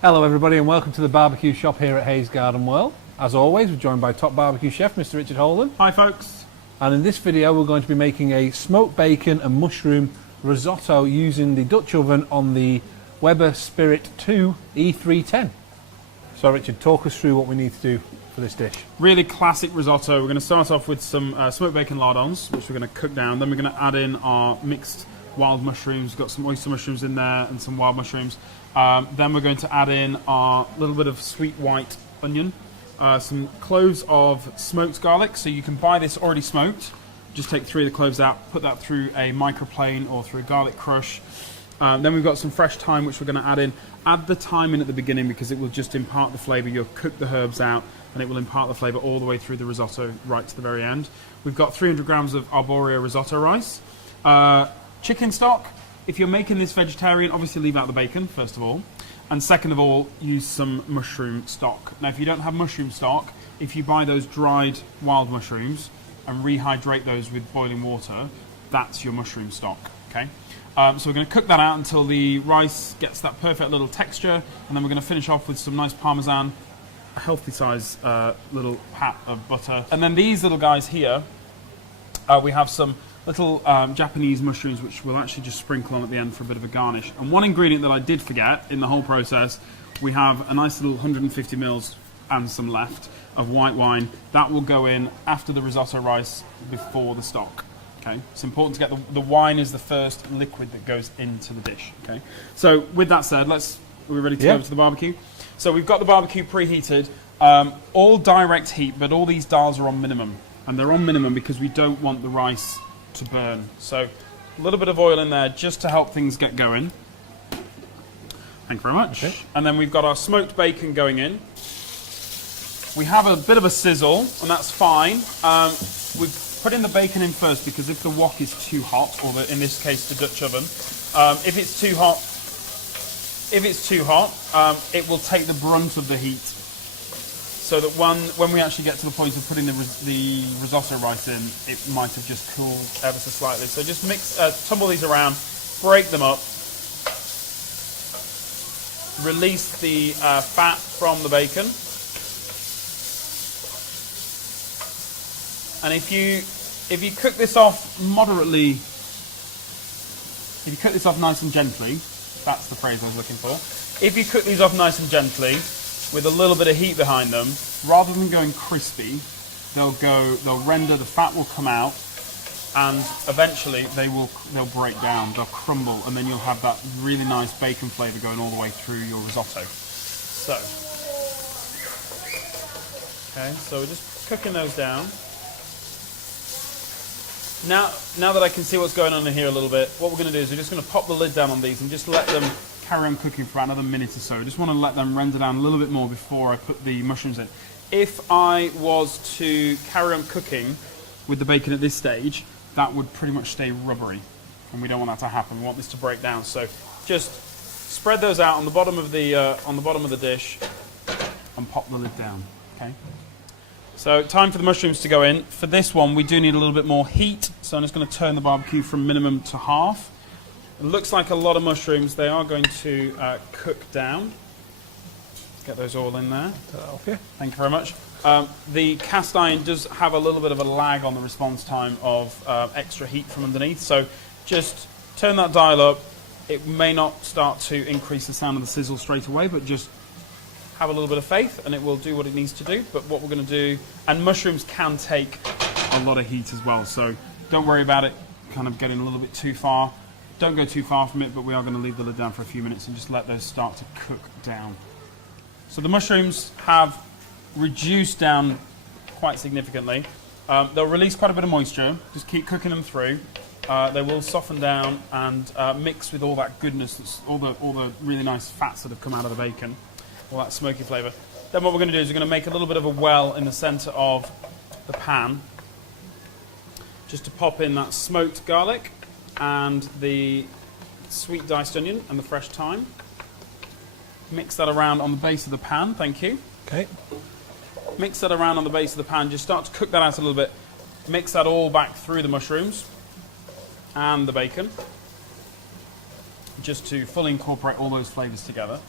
Hello everybody and welcome to the barbecue shop here at Hayes Garden World. As always, we're joined by top barbecue chef Mr. Richard Holden. Hi folks. And in this video we're going to be making a smoked bacon and mushroom risotto using the Dutch oven on the Weber Spirit 2 E310. So Richard, talk us through what we need to do for this dish. Really classic risotto. We're going to start off with some smoked bacon lardons, which we're going to cook down. Then we're going to add in our mixed wild mushrooms. We've got some oyster mushrooms in there and some wild mushrooms. Then we're going to add in our little bit of sweet white onion, some cloves of smoked garlic. So you can buy this already smoked. Just take 3 of the cloves out, put that through a microplane or through a garlic crush. Then we've got some fresh thyme, which we're going to add in. Add the thyme in at the beginning because it will just impart the flavour. You'll cook the herbs out and it will impart the flavour all the way through the risotto right to the very end. We've got 300 grams of arborio risotto rice. Chicken stock. If you're making this vegetarian, obviously leave out the bacon, first of all. And second of all, use some mushroom stock. Now, if you don't have mushroom stock, if you buy those dried wild mushrooms and rehydrate those with boiling water, that's your mushroom stock, okay? So we're going to cook that out until the rice gets that perfect little texture, and then we're going to finish off with some nice Parmesan, a healthy size little pat of butter. And then these little guys here, we have some little Japanese mushrooms, which we'll actually just sprinkle on at the end for a bit of a garnish. And one ingredient that I did forget in the whole process, we have a nice little 150 mils and some left of white wine. That will go in after the risotto rice, before the stock. Okay, it's important to get the wine is the first liquid that goes into the dish. Okay, so with that said, are we ready to go to the barbecue? So we've got the barbecue preheated, all direct heat, but all these dials are on minimum, and they're on minimum because we don't want the rice to burn. So a little bit of oil in there just to help things get going. Thank you very much. Okay. And then we've got our smoked bacon going in. We have a bit of a sizzle, and that's fine. We've putting the bacon in first because if the wok is too hot, or in this case the Dutch oven, if it's too hot, it will take the brunt of the heat. So that when we actually get to the point of putting the risotto rice in, it might have just cooled ever so slightly. So just tumble these around, break them up, release the fat from the bacon. And if you cook this off moderately, if you cook this off nice and gently, that's the phrase I was looking for. If you cook these off nice and gently, with a little bit of heat behind them, rather than going crispy, they'll render, the fat will come out, and eventually they'll break down, they'll crumble, and then you'll have that really nice bacon flavour going all the way through your risotto. So we're just cooking those down. Now that I can see what's going on in here a little bit, what we're going to do is we're just going to pop the lid down on these and just let them carry on cooking for another minute or so. I just want to let them render down a little bit more before I put the mushrooms in. If I was to carry on cooking with the bacon at this stage, that would pretty much stay rubbery, and we don't want that to happen. We want this to break down. So just spread those out on the bottom of the dish and pop the lid down. Okay. So time for the mushrooms to go in. For this one, we do need a little bit more heat, so I'm just going to turn the barbecue from minimum to half. It looks like a lot of mushrooms. They are going to cook down. Get those all in there. Okay. Thank you very much. The cast iron does have a little bit of a lag on the response time of extra heat from underneath, so just turn that dial up. It may not start to increase the sound of the sizzle straight away, but just have a little bit of faith and it will do what it needs to do. But what we're going to do, and mushrooms can take a lot of heat as well, so don't worry about it kind of getting a little bit too far. Don't go too far from it, but we are going to leave the lid down for a few minutes and just let those start to cook down. So the mushrooms have reduced down quite significantly. They'll release quite a bit of moisture. Just keep cooking them through. They will soften down and mix with all that goodness, all the really nice fats that have come out of the bacon, all that smoky flavour. Then what we're going to do is we're going to make a little bit of a well in the centre of the pan, just to pop in that smoked garlic and the sweet diced onion and the fresh thyme. Mix that around on the base of the pan, thank you. Okay. Mix that around on the base of the pan, just start to cook that out a little bit. Mix that all back through the mushrooms and the bacon, just to fully incorporate all those flavours together.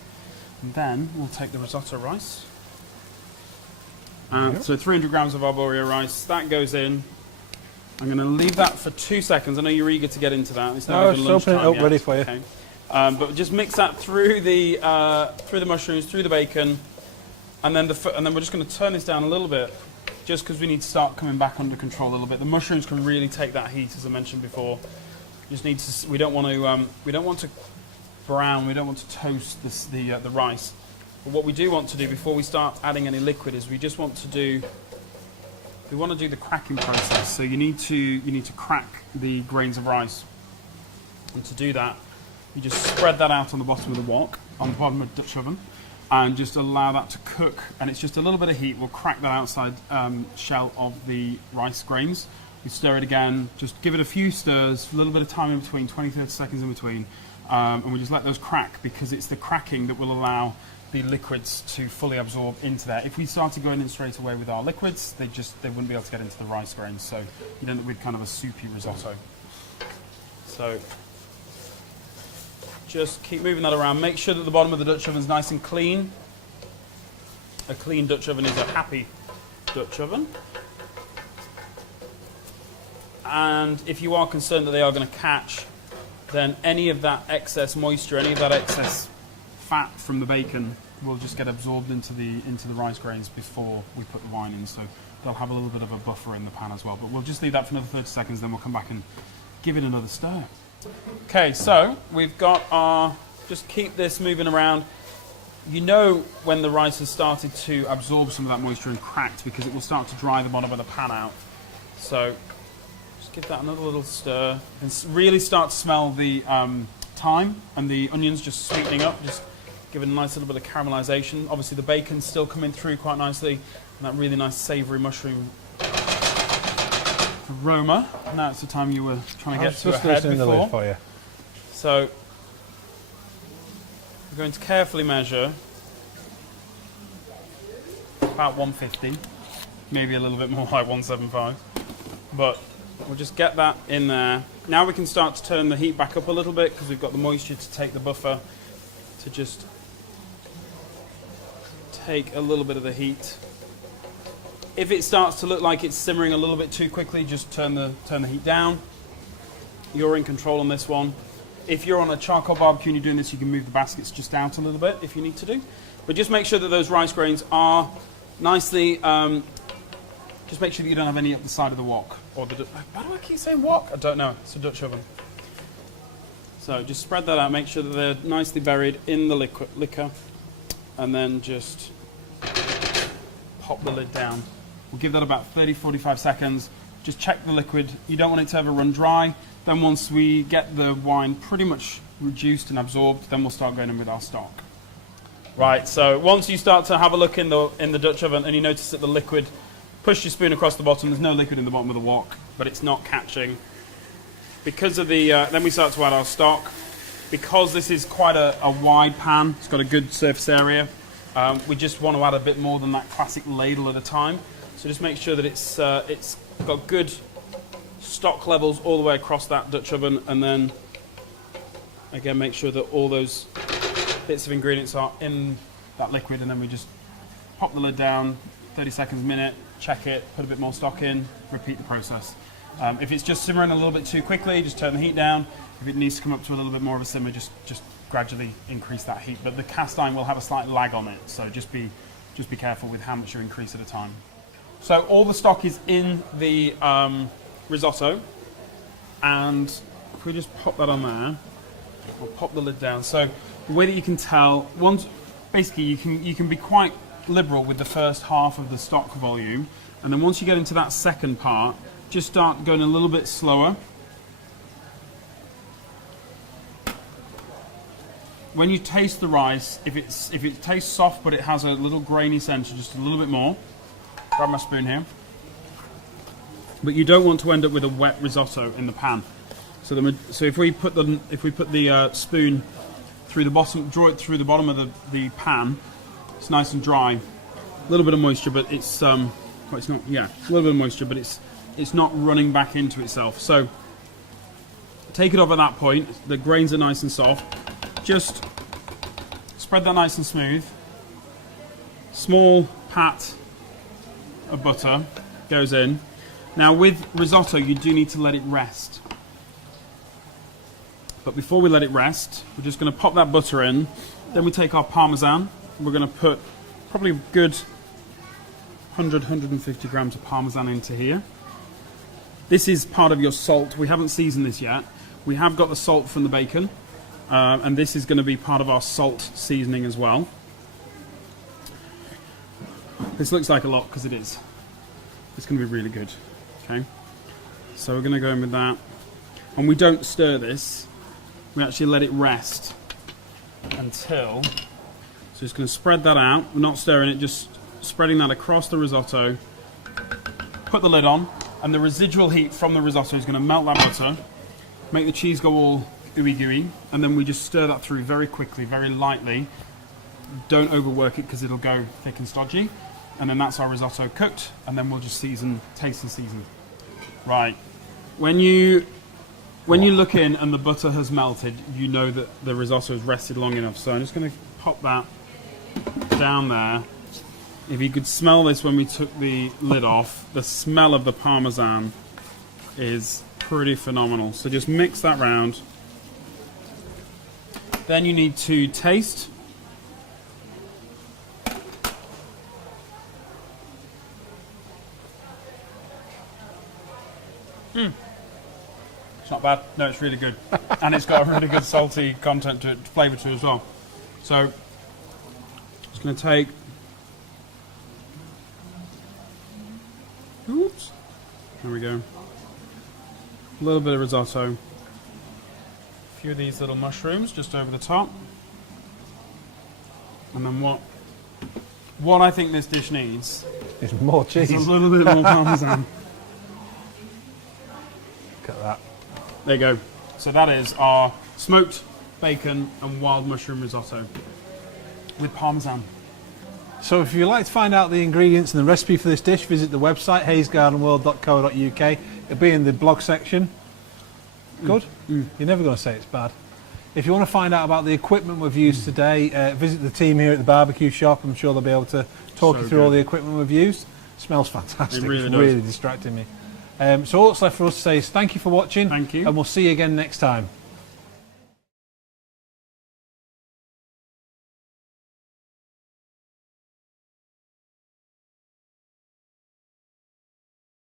And then we'll take the risotto rice. So 300 grams of arborio rice, that goes in. I'm going to leave that for 2 seconds. I know you're eager to get into that. It's not even lunchtime opening it up yet. ready for you. Okay. But just mix that through the mushrooms, through the bacon, and then we're just going to turn this down a little bit, just because we need to start coming back under control a little bit. The mushrooms can really take that heat, as I mentioned before. Just need to. We don't want to brown. We don't want to toast the rice. But what we do want to do before we start adding any liquid is we want to do the cracking process. So you need to crack the grains of rice, and to do that, you just spread that out on the bottom of the wok, on the bottom of the Dutch oven, and just allow that to cook. And it's just a little bit of heat will crack that outside shell of the rice grains. You stir it again, just give it a few stirs, a little bit of time in between, 20-30 seconds in between, and we just let those crack, because it's the cracking that will allow the liquids to fully absorb into there. If we started going in straight away with our liquids, they wouldn't be able to get into the rice grains, so you'd end up with kind of a soupy risotto. So just keep moving that around. Make sure that the bottom of the Dutch oven is nice and clean. A clean Dutch oven is a happy Dutch oven. And if you are concerned that they are going to catch, then any of that excess moisture, any of that excess fat from the bacon will just get absorbed into the rice grains before we put the wine in, so they'll have a little bit of a buffer in the pan as well. But we'll just leave that for another 30 seconds, then we'll come back and give it another stir. Okay, so we've got our, just keep this moving around. You know when the rice has started to absorb some of that moisture and cracked, because it will start to dry the bottom of the pan out. So just give that another little stir and really start to smell the thyme and the onions just sweetening up, just give it a nice little bit of caramelization. Obviously the bacon's still coming through quite nicely, and that really nice savoury mushroom aroma. Now it's the time you were trying to get to ahead before. The lid for you. So we're going to carefully measure about 150, maybe a little bit more like 175, but we'll just get that in there. Now we can start to turn the heat back up a little bit, because we've got the moisture to take the buffer, to just take a little bit of the heat. If it starts to look like it's simmering a little bit too quickly, just turn the heat down. You're in control on this one. If you're on a charcoal barbecue and you're doing this, you can move the baskets just out a little bit if you need to do. But just make sure that those rice grains are nicely, just make sure that you don't have any up the side of the wok. Or why do I keep saying wok? I don't know, it's a Dutch oven. So just spread that out, make sure that they're nicely buried in the liquor, and then just pop the lid down. We'll give that about 30-45 seconds. Just check the liquid. You don't want it to ever run dry. Then once we get the wine pretty much reduced and absorbed, then we'll start going in with our stock. Right, so once you start to have a look in the Dutch oven and you notice that the liquid, push your spoon across the bottom, there's no liquid in the bottom of the wok, but it's not catching. Because of the, then we start to add our stock. Because this is quite a wide pan, it's got a good surface area, we just want to add a bit more than that classic ladle at a time. So just make sure that it's got good stock levels all the way across that Dutch oven, and then again make sure that all those bits of ingredients are in that liquid, and then we just pop the lid down, 30 seconds, minute, check it, put a bit more stock in, repeat the process. If it's just simmering a little bit too quickly, just turn the heat down. If it needs to come up to a little bit more of a simmer, just gradually increase that heat. But the cast iron will have a slight lag on it, so just be careful with how much you increase at a time. So all the stock is in the risotto, and if we just pop that on there, we'll pop the lid down. So the way that you can tell, basically you can be quite liberal with the first half of the stock volume, and then once you get into that second part, just start going a little bit slower. When you taste the rice, if it tastes soft but it has a little grainy centre, just a little bit more. Grab my spoon here. But you don't want to end up with a wet risotto in the pan. So if we put the spoon through the bottom, draw it through the bottom of the pan, it's nice and dry. A little bit of moisture, but it's well, it's not. Yeah, a little bit of moisture, but it's not running back into itself. So take it off at that point. The grains are nice and soft. Just Spread that nice and smooth. Small pat of butter goes in. Now with risotto, you do need to let it rest. But before we let it rest, we're just going to pop that butter in. Then we take our Parmesan. We're going to put probably a good 100, 150 grams of Parmesan into here. This is part of your salt. We haven't seasoned this yet. We have got the salt from the bacon. And this is going to be part of our salt seasoning as well. This looks like a lot because it is. It's going to be really good. Okay. So we're going to go in with that. And we don't stir this. We actually let it rest until... So just going to spread that out. We're not stirring it, just spreading that across the risotto. Put the lid on, and the residual heat from the risotto is going to melt that butter, make the cheese go all ooey gooey, and then we just stir that through very quickly, very lightly. Don't overwork it because it'll go thick and stodgy. And then that's our risotto cooked, and then we'll just season, taste and season. Right. When you look in and the butter has melted, you know that the risotto has rested long enough. So I'm just going to pop that down there. If you could smell this when we took the lid off, the smell of the Parmesan is pretty phenomenal. So just mix that round. Then you need to taste. It's not bad. No, it's really good. And it's got a really good salty content to it, flavour to it as well. So, just going to take... Oops. There we go. A little bit of risotto. A few of these little mushrooms just over the top. And then what I think this dish needs... is more cheese. Is a little bit more Parmesan. Look at that. There you go. So that is our smoked bacon and wild mushroom risotto with Parmesan. So if you'd like to find out the ingredients and the recipe for this dish, visit the website hayesgardenworld.co.uk. It'll be in the blog section. Good? You're never going to say it's bad. If you want to find out about the equipment we've used today, visit the team here at the barbecue shop. I'm sure they'll be able to talk you through all the equipment we've used. Smells fantastic. It really it's does. really distracting me. So all that's left for us to say is thank you for watching. Thank you. And we'll see you again next time.